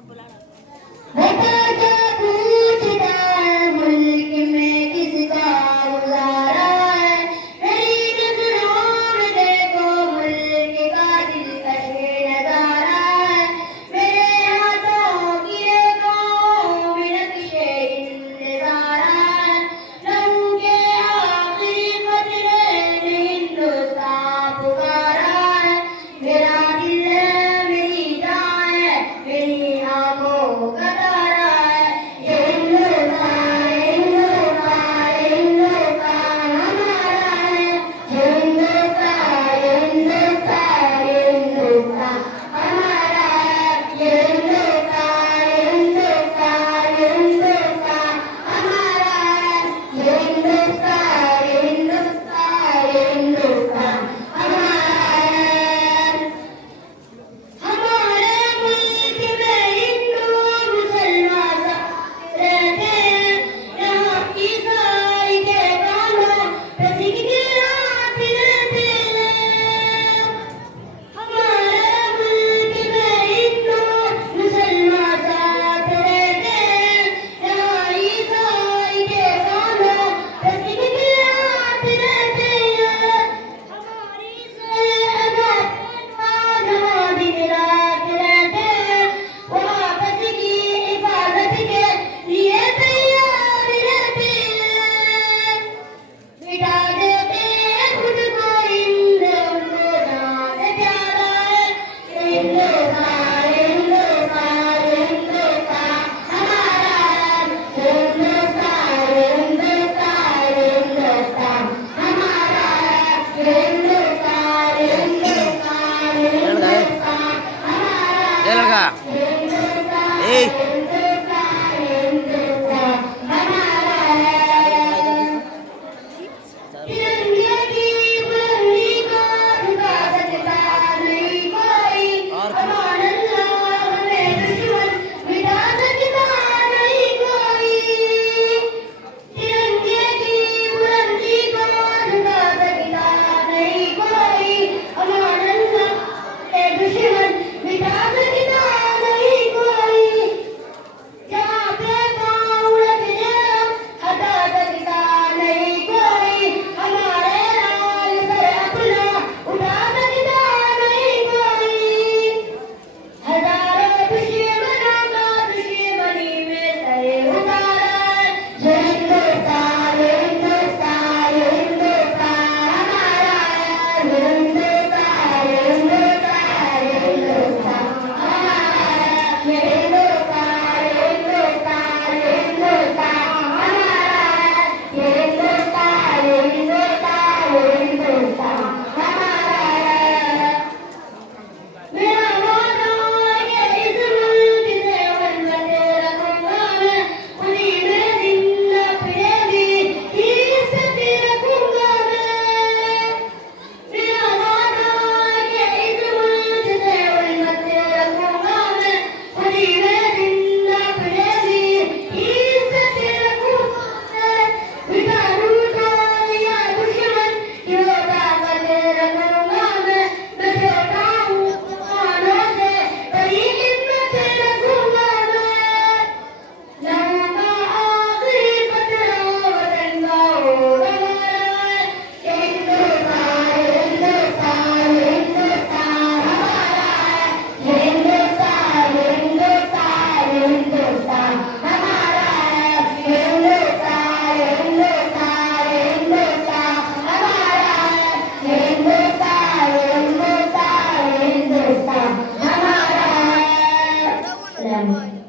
सब बुला रहा बता क्या पूछता है मुल्क में किसका गुजारा है मेरी नजरों में देखो मुल्क का दिलकश नजारा है मेरे हाथों की रेखाओं में नक्शे इंतजारा है लहू के आखिरी कतरे ने हिंदुस्तान पुकारा है मेरा दिल है मेरी जान है मेरी आंखों का तारा है ये हिंदुस्तान हमारा है ये हिंदुस्तान हमारा है ये हिंदुस्तान हमारा है ये हिंदुस्तान हमारा है हमारे मुल्क में हिंदू मुसलमान रहते हैं यहाँ ईसाई के कानों पे सिक्के आते रहते हैं हमारे मुल्क में हिंदू मुसलमान साथ रहते हैं यहाँ ईसाई के कानों पे सिक्के आते रहते हैं हमारी सल्तनत नमाज़ी रात रहते हैं वापस की हिफाजत के लिए तैयार रहते हैं मिटा देते हैं खुद को उनको जान प्यारा है हिंदुस्तान हमारा है हिंदुस्तान हमारा है ये लड़का ए